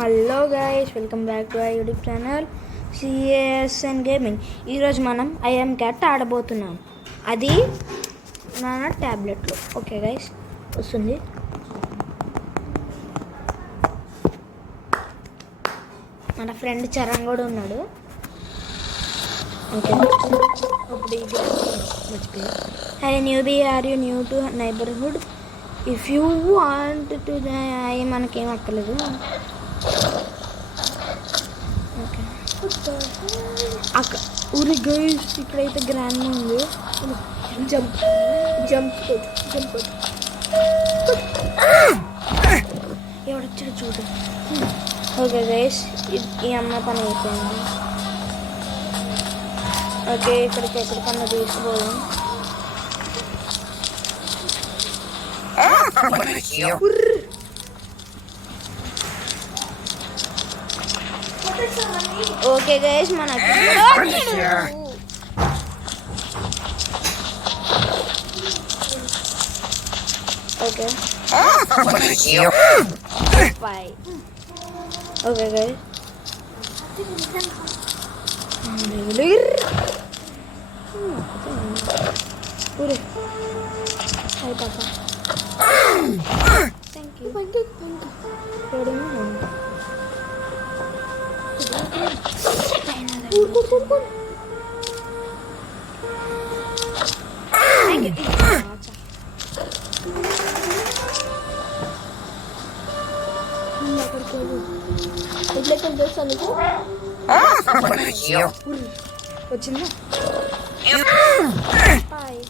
Hello guys, welcome back to our YouTube channel CSN gaming. ఈరోజు మనం I'm cat ఆడబోతున్నాం. అది నా ట్యాబ్లెట్లో. ఓకే గైస్, వస్తుంది. మన ఫ్రెండ్ చరణ్ కూడా ఉన్నాడు. ఓకే, ఇప్పుడు ఈ మర్చిపోయా. Hi newbie, are you new to neighbourhood? If you want to మనకేం అక్కర్లేదు. ఓకే, ఊరి గైస్ ఇక్కడైతే గ్రాండ్ ఉంది. జంప్ జంప్ జంప్ ఎవడొచ్చాడు చూడు. ఓకే గైస్, ఈ అమ్మాయి పని అయిపోయింది. ఓకే, ఇక్కడికి ఎక్కడికన్నా తీసుకుపోదాం. ఓకే గైస్, మనకి ఓకే బాయ్. ఓకే గైస్, ఊరే హాయ్ పాపా. Thank you. వచ్చిందా? బాయ్.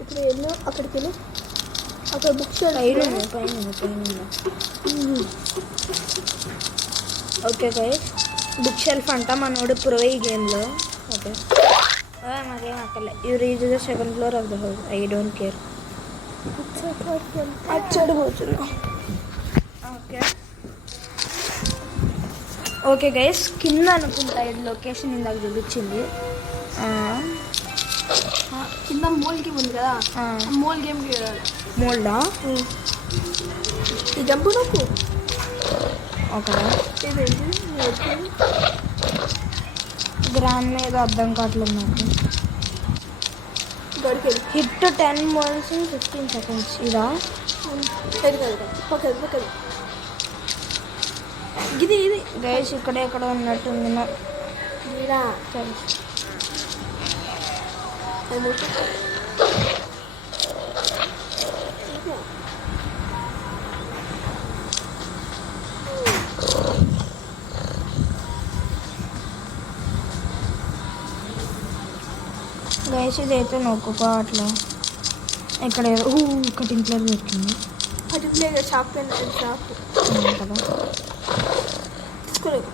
ఇప్పుడు వెళ్ళు, అక్కడికి వెళ్ళి అక్కడ బుక్స్ పైన. ఓకే గైస్, బుక్ షెల్ఫ్ అంట మనోడు ప్రో ఈ గేమ్లో. ఓకే, మాకేం అక్కర్లే. You reach the second floor of the house, I don't care. అచ్చడు పోతున్నా. ఓకే ఓకే గైస్, కింద అనుకుంటా ఇది లొకేషన్ ఇందాక చూపించింది. కింద మోల్ గేమ్ ఉంది కదా, మోల్ గేమ్కి మోల్డా ఈ జంపు నాకు. ఓకే, గ్రాండ్ మీద అర్థం కావట్లేదు నాకు. Hit 10 moles in 15 seconds. ఇదా ఇది ఇది గైస్, ఇక్కడ ఎక్కడ ఉన్నట్టుంది. గైస్ ఇదైతే నొక్కుకో అట్లా. ఇక్కడ కటింగ్ ప్లేయర్ దొరికింది. కటింగ్ ప్లేయర్ షాప్ షాప్ కదా, తీసుకోలేదు.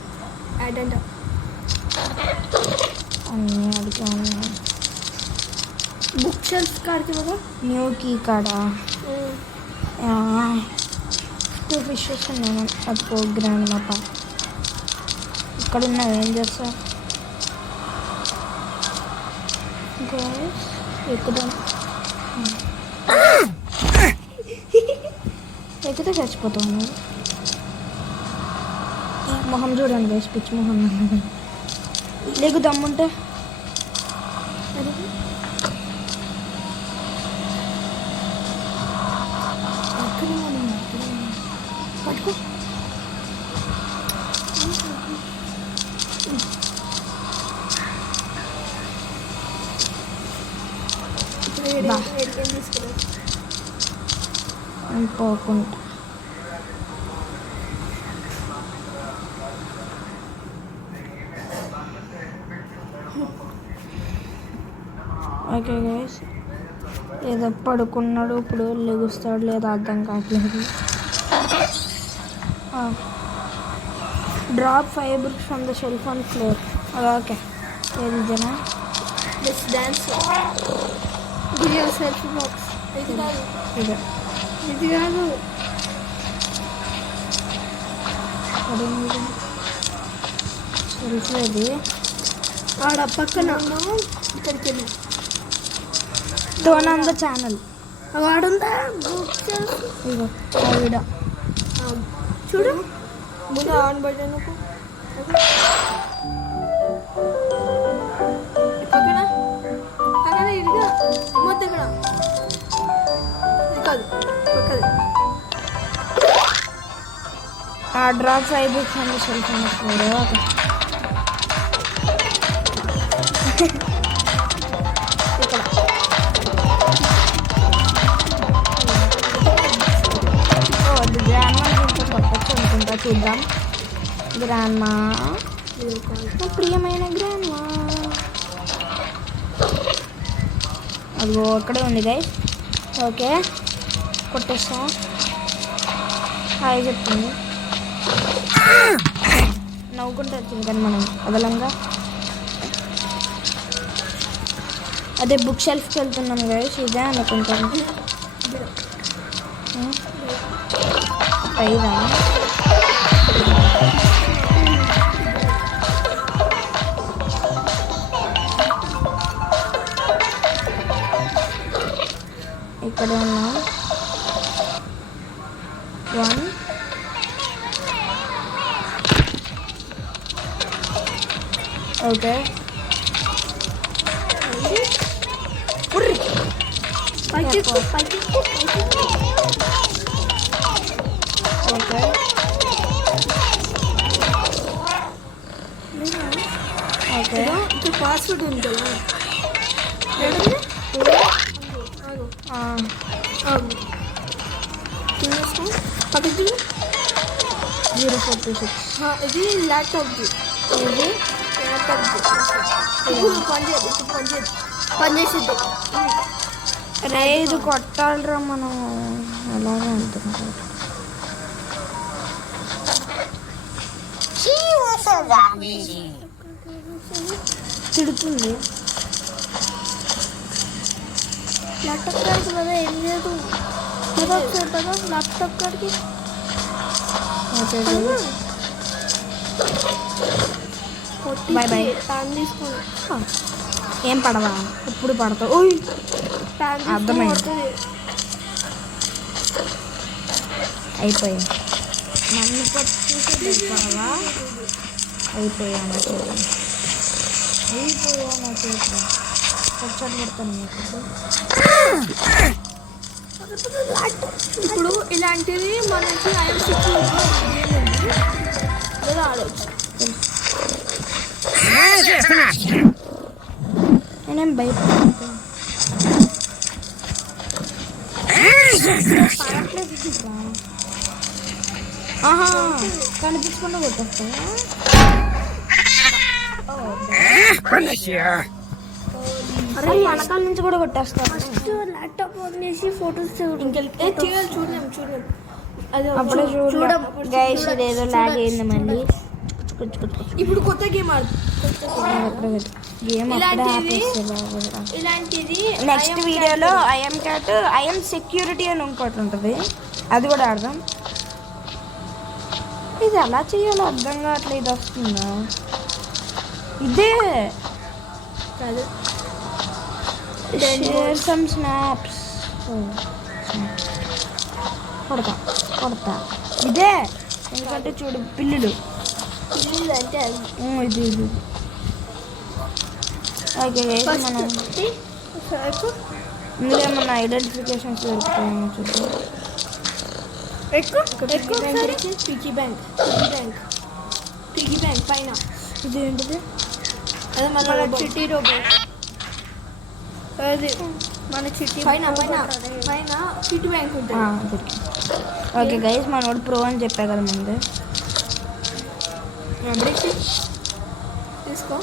అన్నీ అడిగాను. బుక్ షెల్ఫ్ కాడికి కదా, న్యూ కీ కాడ 2 fishes ఉన్నాను. అది ప్రోగ్రామ్ అన్నమాట. ఇక్కడ ఉన్నావు, ఏం చేస్తా ఎక్కుదాం. ఎక్కితే చచ్చిపోతాను. మొహం చూడండి గైస్, పిచ్చి మొహం. లేకు దమ్ముంటే పట్టుకో. పోకుండా ఓకే గైస్, ఏదో పడుకున్నాడు, ఇప్పుడు లెగుస్తాడు లేదా అర్థం కావట్లేదు. Drop 5 books from the shelf on floor. Okay, ఏది జనా dance. Give your self box. ఇది ఇది కాదు తెలిసేది ఆడ పక్కన ఇక్కడికి వెళ్ళి తోనంద ఛానల్ వాడుందా ఇగో ఆవిడ చూడు ముందు ఆన్ బటన్ పక్కన పక్కన ఇదిగా మొత్తం ఇక్కడ కాదు పక్కది ఆ డ్రాప్స్ అయిపోతుంది సెల్ఫ్ కూడా చూద్దాం గ్రాండ్మా ప్రియమైన గ్రాండ్మా అదిగో అక్కడే ఉంది గైస్ ఓకే కొట్టేస్తా హాయ్ చెప్తుంది నవ్వుకుంటూ వచ్చింది కానీ మనం వదలంగా అదే బుక్ షెల్ఫ్కి వెళ్తున్నాం గైస్ ఇదే అనుకుంటాను పైదా ఇక్కడ ఉన్నాం 1 ఓకే ఓకే ఓకే ఇక్కడ పాస్వర్డ్ ఉంది కదా పక్కకి 0426 ఇది ల్యాప్టాప్ది ఇది ల్యాప్టాప్ది ఇప్పుడు పనిచేసిద్ది రే ఇది కొట్టాలిరా మనం అలాగే అనుకుంటాం తిడుతుంది ల్యాప్టాప్ కాడికి కదా ఏం లేదు కదా ల్యాప్టాప్ కాడికి బాయ్ బాయ్ ప్యాన్ తీసుకోండి ఏం పడవా ఇప్పుడు పడతావు ఓయ్ ప్యాన్ అర్థమైంది అయిపోయాయి నన్ను పట్టుకుంటే పడవా అయిపోయా నా చేతి అయిపోయా నా చేతి ఖర్చు పెడతాను మీకు ఇప్పుడు ఇలాంటివి మనకి ఆడవచ్చు నేనేం భయపడతాను ఆహా కనిపించకుండా కొట్టేస్తా అరే వెనకాల నుంచి కూడా కొట్టేస్తారు ల్యాప్టాప్ ఆన్ చేసి ఫోటోస్ చూడలేం అప్పుడే చూడడం గైస్ ఇదేదో లాగ్ అయింది మళ్ళీ ఇప్పుడు కొత్త గేమ్ గేమ్ ఇలాంటిది నెక్స్ట్ వీడియోలో ఐఎమ్ క్యాట్ ఐఎమ్ సెక్యూరిటీ అని ఇంకోటి ఉంటుంది అది కూడా ఆడదాం ఇది ఎలా చేయాలో అర్థం కావట్లేదు ఇది వస్తుందా ఇదే కాదు షేర్ సమ్ స్నాప్స్ కొడతా ఇదే ఎందుకంటే చూడు పిల్లులు అంటే ఇది ఓకే మనం ఇందులో ఏమన్నా ఐడెంటిఫికేషన్స్ దొరుకుతాయేమో చూద్దాం పిగ్గీ బ్యాంక్ పైన ఇది ఏంటిది అదే మన చిట్టి రోబోట్ అది మన చిట్టి పైన చిట్టి బ్యాంక్ ఉంటుంది ఓకే గైస్ మనోడు ప్రో అని చెప్పా కదా ముందు తీసుకో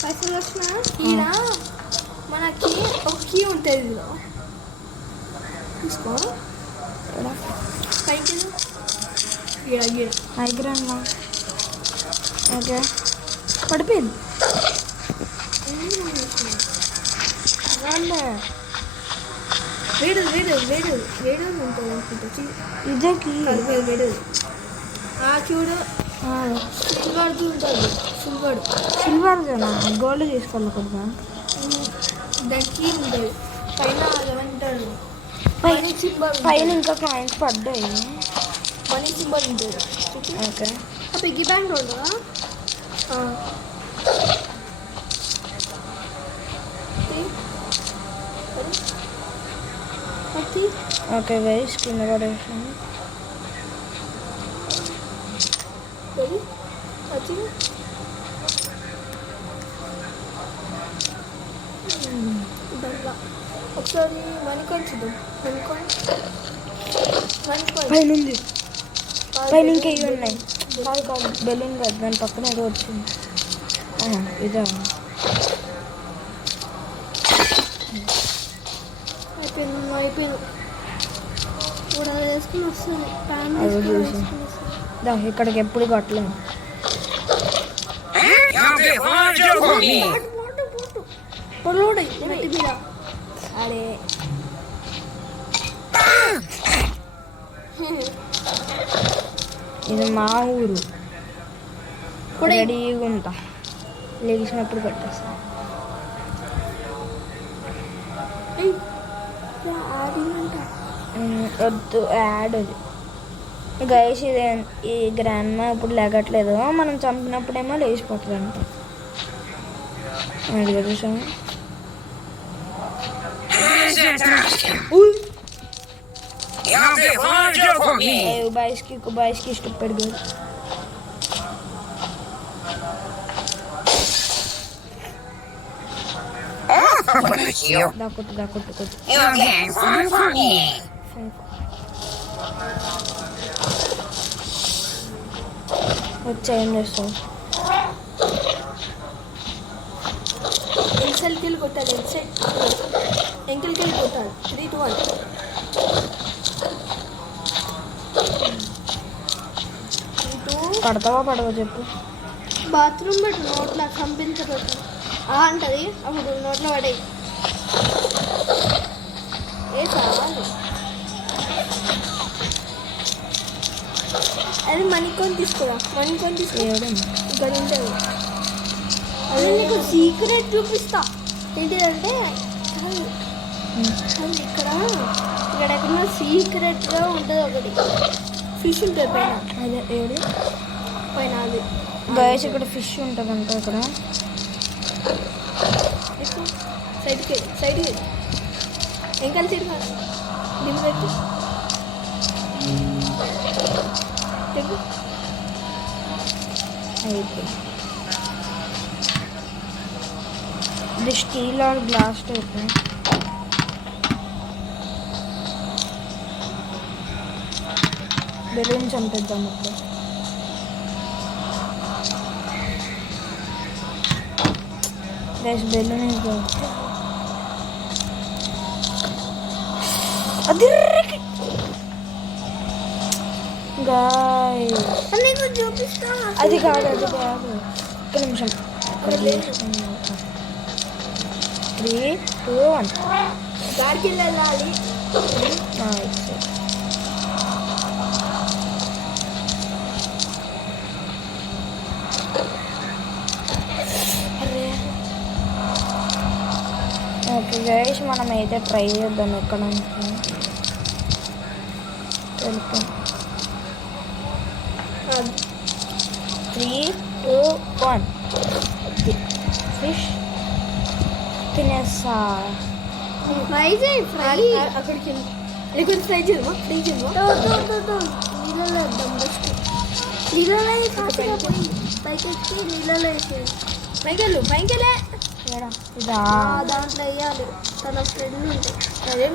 పైసలు వచ్చినా ఈడ మనకి ఒక కీ ఉంటుంది ఇందులో తీసుకో పైకి ఈడ మైగ్రేన్ ఓకే పడిపోయింది వేడు ఉంటుంది అనుకుంటా. ఇదే కీ వేడు చూడు సిల్వర్ది ఉంటుంది. సిల్వర్దేనా? గోల్డ్ తీసుకోవాలనుకుంటున్నా. దానికి ఉంటుంది పైన ఏమంటాడు పైన ఇంకా కాయిన్స్ పడ్డాయి. మనీ సింబల్ ఉంటుంది. ఓకే పిగ్గీ బ్యాంక్ ఉందా? ఓకే గైస్ కింద పడేసాను. ఒకసారి మణికాన్ చూద్దాం. పైన ఉంది. పైన ఇంకా ఇవి ఉన్నాయి. కాదు బెలూన్ కాదు, దాని పక్కన ఏదో వచ్చింది. ఇదా అయిపోయింది కూడా వేసుకుని వస్తుంది. అవి చూసి ఇక్కడికి ఎప్పుడు కట్టలేము. అరే ఇది మా ఊరు. రెడీగా ఉంటా, లేచినప్పుడు కట్టేస్తా. వద్దు యాడ్ అది గైస్. ఇది ఈ గ్రాండ్ మా ఇప్పుడు లేగట్లేదు, మనం చంపినప్పుడేమో లేచిపోతుంది అంట. అది చూసాము. బాయ్స్కి ఇష్టపడి కొట్టు వచ్చా. ఏం చేస్తావు? ఎక్సెల్కి కొట్టాలి. ఎంకిల్కి కొట్టాలి. 3, 2, 1. పడతావా పడవా చెప్పు. బాత్రూమ్ పెట్టు, నోట్లో కంపించబెట్టు అంటది. అప్పుడు నోట్లో పడేయి. చాలు. అది మణికొని తీసుకురా. ఇక్కడ ఉంటుంది. అదే నీకు సీక్రెట్ చూపిస్తా. ఏంటిదంటే అది ఇక్కడ ఎక్కడన్నా సీక్రెట్గా ఉంటుంది ఒకటి. ఫిష్ ఉంటుంది పైన. అదే ఏడు పైన అది గైస్ ఇక్కడ ఫిష్ ఉంటుందంట. ఇక్కడ సైడ్కి ఇంకా తిరిగా దీన్ని పెట్టి అయితే ఇది steel or glass type. Balloon చంపేద్దాం ఇప్పుడు. బెలూన్ అది చూపిస్తా. అది కాదు ఒక్క నిమిషం. 3, 2, 1 గాడికి వెళ్ళాలి. ఓకే గైస్ మనం అయితే ట్రై చేద్దాం ఎక్కడ వెళ్తాం. 3, 2, 1 ఫిష్ తినేస్తా. ఫ్రై అక్కడికి లేకపోతే ఫ్రై చేయమా? నీళ్ళలో వేద్దాం. బెస్ట్ నీళ్ళలో పైకి ఎక్కి నీళ్ళలో వేసేది. పైకెళ్ళే ఇదా దాంట్లో వేయాలి. తన ఫ్రెండ్ ఉంటాయి. అదేం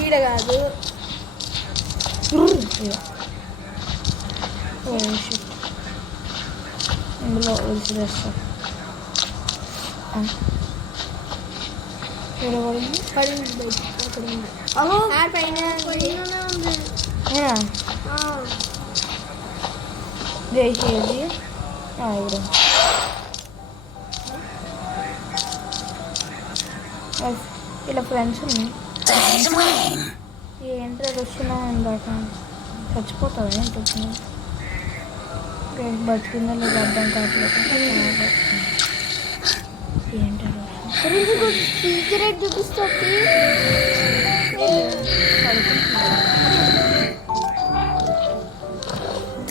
ఈడ కాదు. ఇందులో వేసేస్తా. పడింది బయట. అక్కడ ఉంది. పైన ఉంది. చేసేది ఇలా ఫ్రెండ్స్ ఉన్నాయి. ఏంటో వస్తున్నావు ఇందాక చచ్చిపోతావు ఏంటి వచ్చినావు బతికిందో లేదు అర్థం కావట్లేదు ఏంటో సీక్రెట్ చూపిస్తా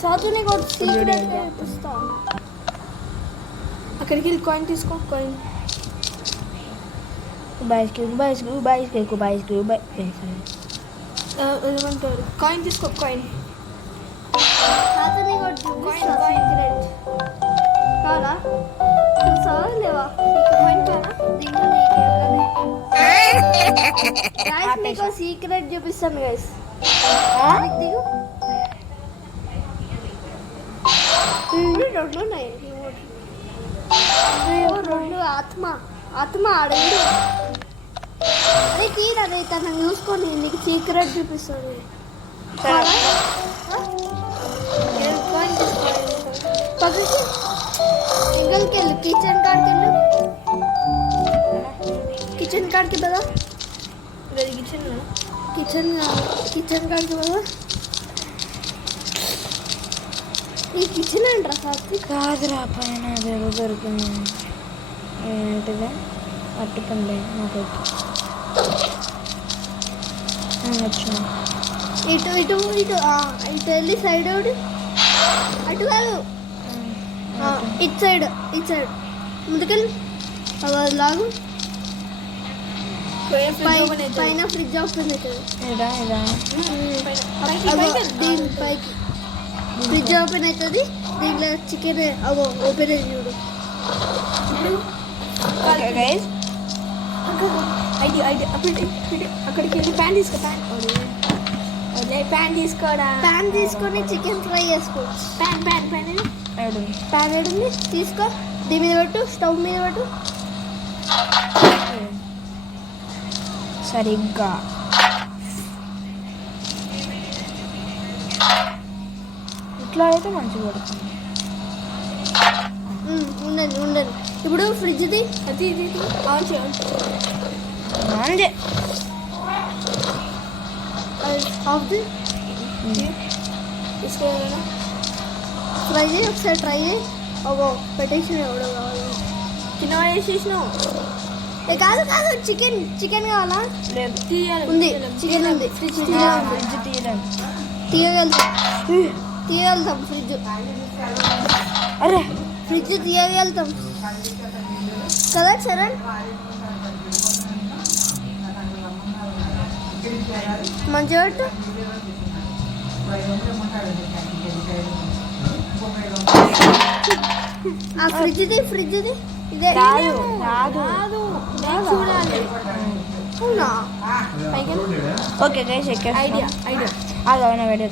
చదువు నీకు సీక్రెట్ చూపిస్తా. అక్కడికి వెళ్ళి కాయిన్ తీసుకో. కాయిన్ ఏమంటారు కాయిన్ తీసుకో. కాయిన్ సీక్రెట్ కాదా చూసావా లేవా? కాయిన్ కాదా మీకు సీక్రెట్ చూపిస్తాను గైస్. దిగు రెండు ఉన్నాయి. రెండు ఆత్మ అడవి అదే తీరదే తను చూసుకొని నీకు సీక్రెట్ చూపిస్తుంది. ఇంకల్కి వెళ్ళు కిచెన్ కాడికి వెళ్ళు. కిచెన్ కాడికి కదా కిచెన్ కాడికి కదా ఈ కిచెన్ అంటారా సాత్విక్? కాదురా పైన అదేదో దొరికింది ఏంటిదే అట్టుపండి నాకు వచ్చిన ఇటు ఇటు ఇటు ఇటు వెళ్ళి సైడ్ ఒకటి అటు కాదు ఇటు సైడ్ ముందుకెళ్ళి లాగు. పైన ఫ్రిడ్జ్ ఓపెన్ అవుతుంది. పైకి ఫ్రిడ్జ్ ఓపెన్ అవుతుంది. దీంట్లో చికెన్ ఓపెన్ అయ్యి చూడు. అక్కడికి వెళ్ళి ప్యాన్ తీసుకోరా. ప్యాన్ తీసుకొని చికెన్ ఫ్రై చేసుకోవచ్చు. ప్యాన్ ఏడుంది తీసుకో. దీని మీద పెట్టు, స్టవ్ మీద పెట్టు. సరిగ్గా ఇట్లా అయితే మంచిగా పడుతుంది. ఉండండి ఇప్పుడు ఫ్రిడ్జ్ది అది ఆన్ చేయండి. ఫ్రై చేయి ఒకసారి ట్రై చేయి. పెట్టేసిన ఎవడో కావాలి చిన్న వేసేసినావు. కాదు చికెన్ కావాలా? లేదు ఉంది చికెన్ ఉంది. ఫ్రిడ్జ్ తీయగలుగుతాం ఫ్రిడ్జ్. అరే ఫ్రిడ్జ్ తీయగలుగుతాం కదా చరణ్? మంచిగా పెట్టు. ఫ్రిడ్జ్ది ఇదే చూడాలి. అవునా? ఓకే గైస్ ఐడియా అవునా వీడియో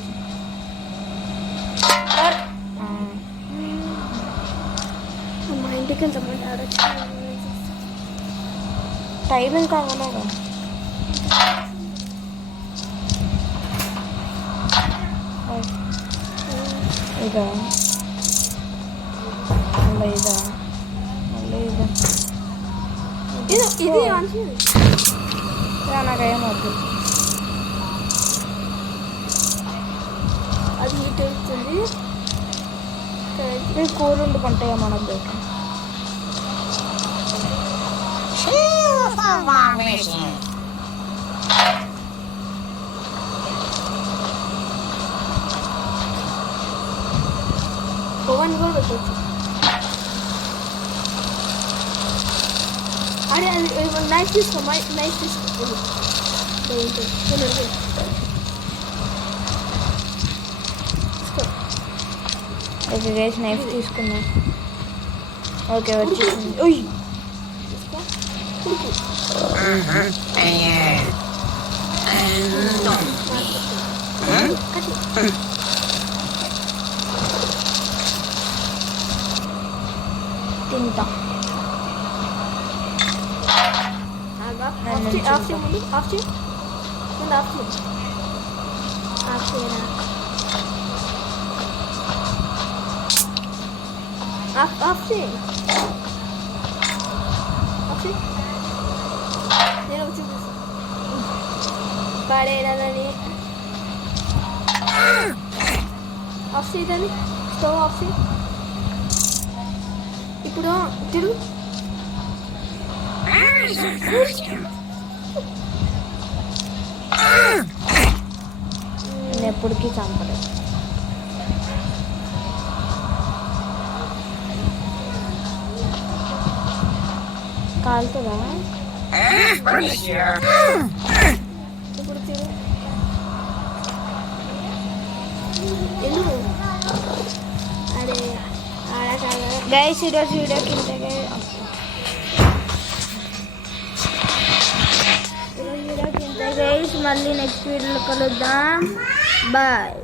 మా ఇంటికి వెళ్తామంటే ఆడొచ్చు. టైం ఇంకా అవ్వలేదు. ఇదా ఇది నాకేం వద్దు. అది ఇటు వెళ్తుంది. కూర వండుకుంటాయో మనకు దగ్గర ఓవెన్ కూడా పెట్టచ్చు. అదే అది నైఫ్ తీసుకో. నైఫ్ తీసుకో. ఓకే గైస్ నైఫ్ తీసుకున్నా. ఓకే వచ్చేసింది. ఉయ్ తింటా. పడేదని ఆఫ్ చేయదని స్టవ్ ఆఫ్ చేయి ఇప్పుడు తిరుగు నేను ఎప్పటికీ చంపలేదు. కాలుతుందా? ఇప్పుడు తిరుగు ఎందుకు అరే ఆడ కాదా గైస్ ఈరోజు వీడియోకి ఇంతకే గైస్, మళ్ళీ నెక్స్ట్ వీడియోలో కలుద్దాం. బాయ్.